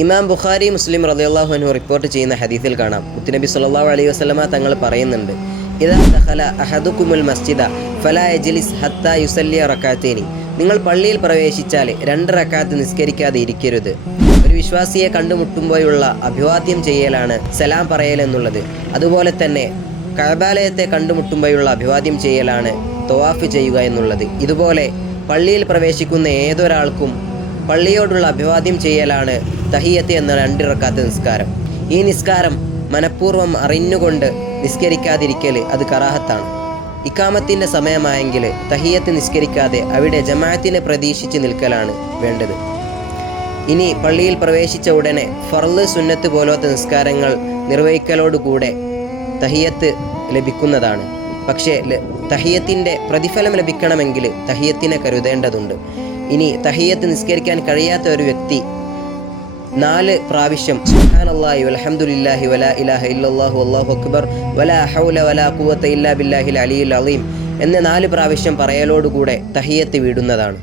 ഇമാം ബുഖാരി മുസ്ലിം റളിയല്ലാഹു അൻഹു റിപ്പോർട്ട് ചെയ്യുന്ന ഹദീസിൽ കാണാം, മുത്തുനബി സല്ലല്ലാഹു അലൈഹി വസല്ലമ തങ്ങൾ പറയുന്നുണ്ട്, ഇദാ ദഖല അഹദുകുമുൽ മസ്ജിദ ഫലാ യജ്ലിസ് ഹത്താ യുസല്ലി റകഅതൈനി. നിങ്ങൾ പള്ളിയിൽ പ്രവേശിച്ചാൽ 2 റക്അത്ത് നിസ്കരിക്കാതെ ഇരിക്കരുത്. ഒരു വിശ്വാസിയെ കണ്ടുമുട്ടുമ്പോഴുള്ള അഭിവാദ്യം ചെയ്യലാണ് സലാം പറയൽ എന്നുള്ളത്. അതുപോലെ തന്നെ കഅബാലയത്തെ കണ്ടുമുട്ടുമ്പോഴുള്ള അഭിവാദ്യം ചെയ്യലാണ് തവാഫ് ചെയ്യുക എന്നുള്ളത്. ഇതുപോലെ പള്ളിയിൽ പ്രവേശിക്കുന്ന ഏതൊരാൾക്കും പള്ളിയോടുള്ള അഭിവാദ്യം ചെയ്യലാണ് തഹിയ്യത്ത് എന്ന 2 റക്അത്ത് നിസ്കാരം. ഈ നിസ്കാരം മനഃപൂർവ്വം അറിഞ്ഞുകൊണ്ട് നിസ്കരിക്കാതിരിക്കൽ അത് കറാഹത്താണ്. ഇക്കാമത്തിൻ്റെ സമയമായെങ്കിൽ തഹിയ്യത്ത് നിസ്കരിക്കാതെ അവിടെ ജമാഅത്തിനെ പ്രതീക്ഷിച്ച് നിൽക്കലാണ് വേണ്ടത്. ഇനി പള്ളിയിൽ പ്രവേശിച്ച ഉടനെ ഫർള്, സുന്നത്ത് പോലത്തെ നിസ്കാരങ്ങൾ നിർവഹിക്കലോടുകൂടെ തഹിയ്യത്ത് ലഭിക്കുന്നതാണ്. പക്ഷേ തഹിയ്യത്തിൻ്റെ പ്രതിഫലം ലഭിക്കണമെങ്കിൽ തഹിയ്യത്തിനെ കരുതേണ്ടതുണ്ട്. ഇനി തഹിയ്യത്ത് നിസ്കരിക്കാൻ കഴിയാത്ത ഒരു വ്യക്തി 4 പ്രാവശ്യം സുബ്ഹാനല്ലാഹി വൽഹംദുലില്ലാഹി വലാ ഇലാഹ ഇല്ലല്ലാഹു വല്ലാഹു അക്ബർ വലാ ഹൗല വലാ ഖുവത ഇല്ലാ ബില്ലാഹിൽ അലിയിൽ അളീം എന്ന 4 പ്രാവശ്യം പറയലോടുകൂടെ തഹിയ്യത്ത് വീടുന്നതാണ്.